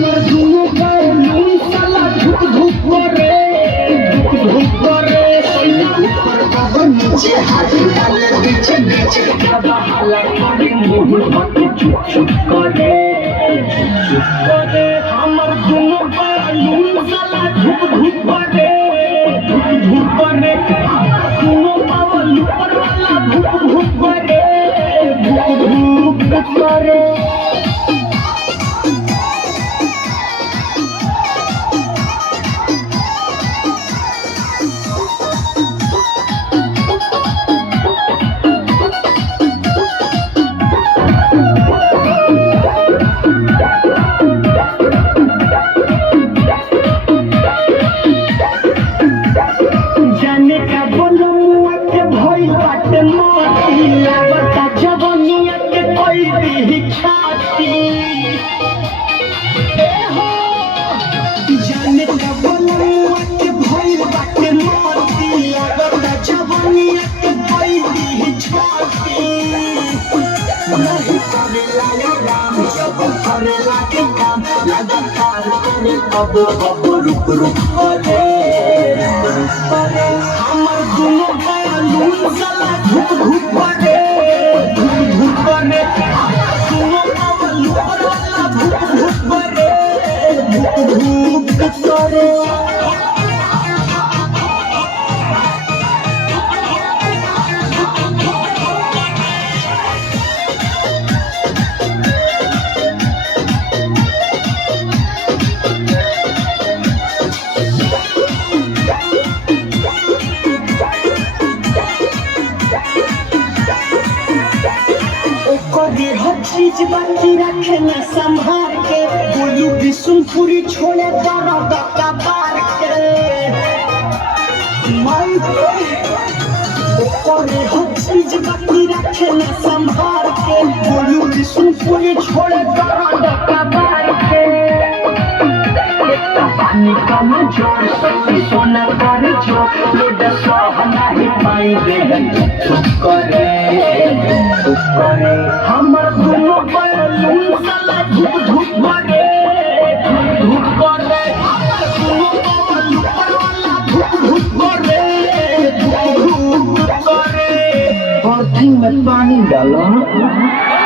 আমার দুনো গায়ে নুন সালা ধুক ধুক করে সৈনা উপর বাবা নিচে হাতে ডালে নিচে নিচে বাবা হালা করে মুহ হাতে চুপ চুপ করে আমার দুনো গায়ে নুন সালা ধুক ধুক করে আমার দুনো বাবা উপর वाला ধুক ধুক করে করে Bubble, bubble, rup, rup, pare, hamar duno gaya loon sala dhuk dhuk pare, hamar duno gaya loon sala dhuk dhuk pare, dhuk dhuk pare. चीज बाकी रखे न संभाल के बोलू बिशुनपुरी छोड़े दर्द का बार के करे हर चीज बाकी रखे न संभाल के बोलू बिशुनपुरी छोड़े दर्द का बार के पानी कम जोर से सोना कर जो लोड सहना ही पाई दे करे हमर दुनो बैलून साला धुक धुक करे हमर दुनो बैलून वाला धुक धुक करे अर्थिंग में पानी डालो